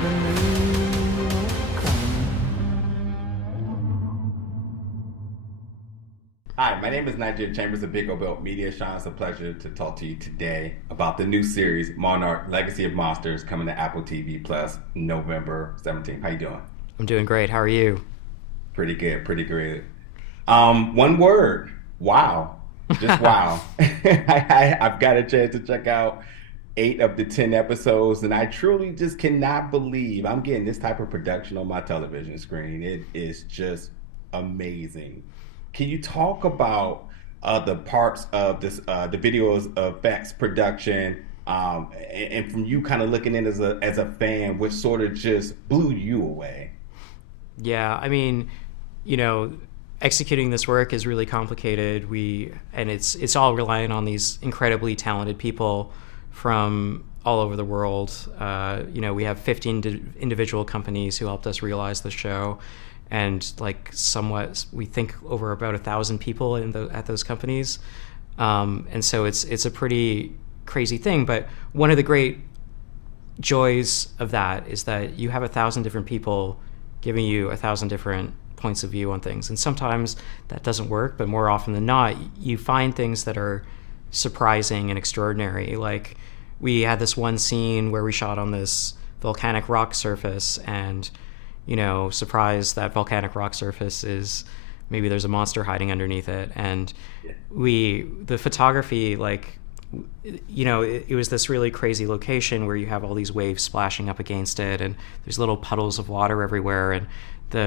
Hi, my name is Nigel Chambers of Big O Built Media. Sean, it's a pleasure to talk to you today about the new series, Monarch, Legacy of Monsters, coming to Apple TV Plus November 17th. How you doing? I'm doing great. How are you? Pretty good, pretty good. One word, wow. Just wow. I've got a chance to check out 8 of the 10 episodes, and I truly just cannot believe I'm getting this type of production on my television screen. It is just amazing. Can you talk about the parts of this, the videos effects production, and from you kind of looking in as a fan, which sort of just blew you away? Yeah, I mean, you know, executing this work is really complicated. It's all relying on these incredibly talented people from all over the world. We have 15 individual companies who helped us realize the show, and like somewhat, we think over about 1,000 people at those companies. And so it's a pretty crazy thing. But one of the great joys of that is that you have 1,000 different people giving you 1,000 different points of view on things. And sometimes that doesn't work, but more often than not, you find things that are surprising and extraordinary. Like we had this one scene where we shot on this volcanic rock surface, and surprise, that volcanic rock surface is maybe there's a monster hiding underneath it. And the photography, it was this really crazy location where you have all these waves splashing up against it, and there's little puddles of water everywhere. And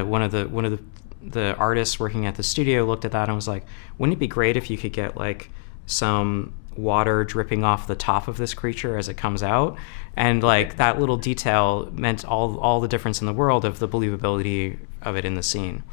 one of the artists working at the studio looked at that and was like, wouldn't it be great if you could get like some water dripping off the top of this creature as it comes out? And like that little detail meant all the difference in the world of the believability of it in the scene.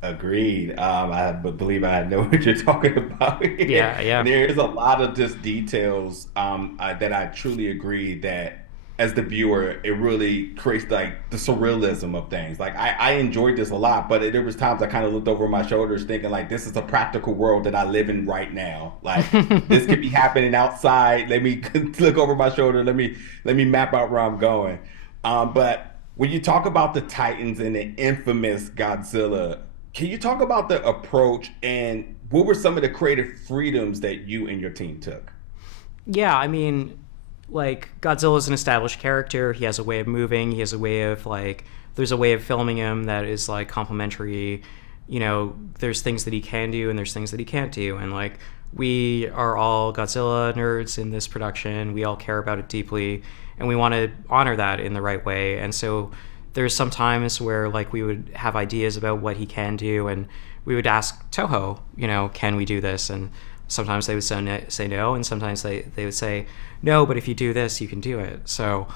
Agreed. Believe I know what you're talking about. Yeah, yeah. There's a lot of just details that I truly agree that as the viewer, it really creates like the surrealism of things. Like I enjoyed this a lot, but there was times I kind of looked over my shoulders thinking like, this is a practical world that I live in right now. Like this could be happening outside. Let me look over my shoulder. Let me map out where I'm going. But when you talk about the Titans and the infamous Godzilla, can you talk about the approach and what were some of the creative freedoms that you and your team took? Yeah, I mean, like Godzilla's an established character. He has a way of moving. He has a way of there's a way of filming him that is like complementary. There's things that he can do and there's things that he can't do. And like we are all Godzilla nerds in this production. We all care about it deeply, and we want to honor that in the right way. And so there's some times where like we would have ideas about what he can do, and we would ask Toho, can we do this? And sometimes they would say no, and sometimes they would say no, but if you do this, you can do it. So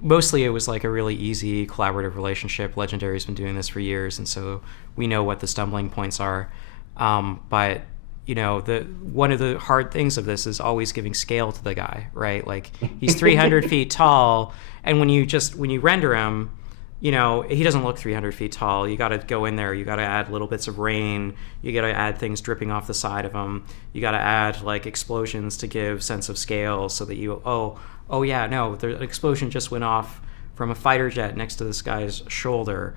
mostly it was like a really easy collaborative relationship. Legendary's been doing this for years, and so we know what the stumbling points are. But one of the hard things of this is always giving scale to the guy, right? Like he's 300 feet tall, and when you render him, he doesn't look 300 feet tall. You got to go in there. You got to add little bits of rain. You got to add things dripping off the side of him. You got to add like explosions to give sense of scale, so that oh yeah, no, an explosion just went off from a fighter jet next to this guy's shoulder.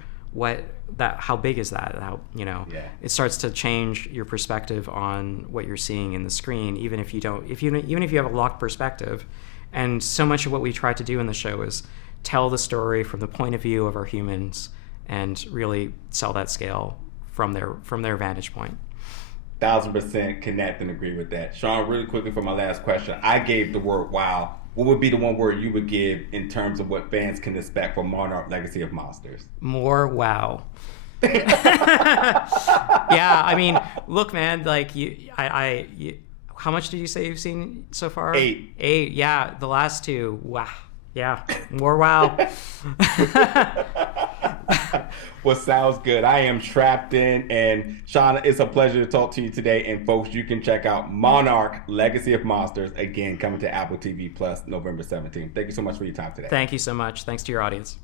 How big is that? Yeah. It starts to change your perspective on what you're seeing in the screen, even if you have a locked perspective. And so much of what we try to do in the show is tell the story from the point of view of our humans and really sell that scale from their vantage point. 1,000% connect and agree with that. Sean, really quickly for my last question, I gave the word wow. What would be the one word you would give in terms of what fans can expect from Monarch Legacy of Monsters? More wow. Yeah, I mean, look, man, like how much did you say you've seen so far? 8. 8, yeah. The last 2, wow. Yeah, more wow. Well, sounds good. I am trapped in. And Shauna, it's a pleasure to talk to you today. And folks, you can check out Monarch Legacy of Monsters, again, coming to Apple TV Plus November 17th. Thank you so much for your time today. Thank you so much. Thanks to your audience.